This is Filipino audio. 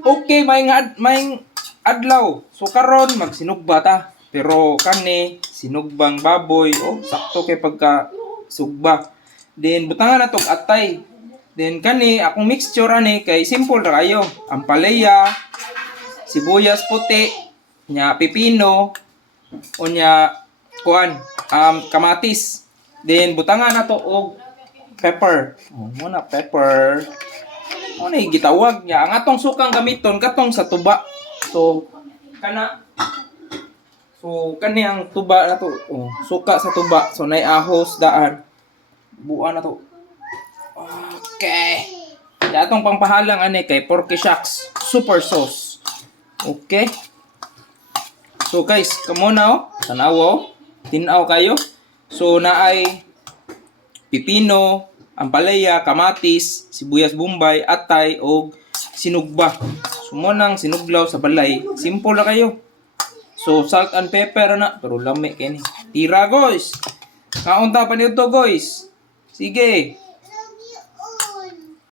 Okay, may nga may adlaw. So karon magsinugba ta. Pero kani sinugbang baboy oh sakto kay pagka sugba. Then butangan na tong atay. Then kani akong mixture ani kay simple ra kayo. Ampalaya, sibuyas puti, nya pipino, unya kuan um, kamatis. Then butangan na to og pepper. Oh, muna pepper. Ano yung gitawag niya? Ang atong sukang gamiton katong sa tuba. So kana So kani ang tuba na to. Oh, suka sa tuba. So nay ahos daan. Buan na to. Okay. Ya atong pangpahalang ani kay Porky Shacks super sauce. Okay. So guys, kamo na oh. Tanaw oh. Tinaw kayo. So naay pipino, ampalaya, kamatis, sibuyas bombay, atay o sinugba. Sumonang sinuglaw sa balay. Simple na kayo. So salt and pepper na pero lami kini. Tira guys. Kaunta pa nito guys. Sige.